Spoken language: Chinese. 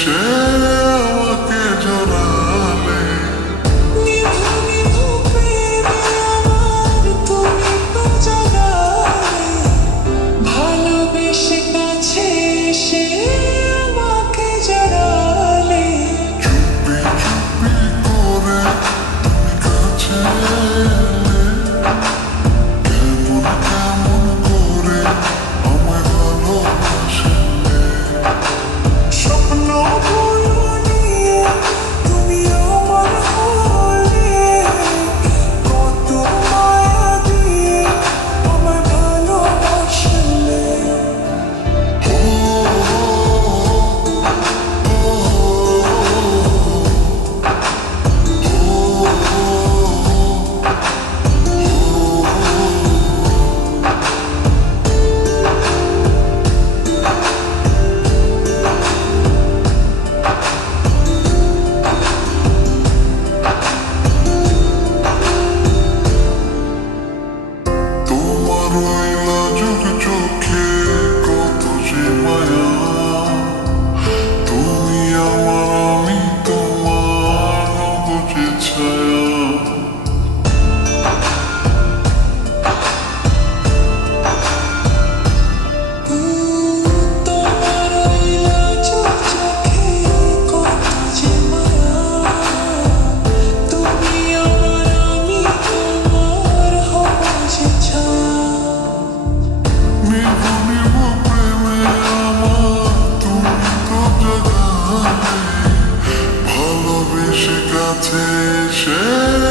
Share. 谁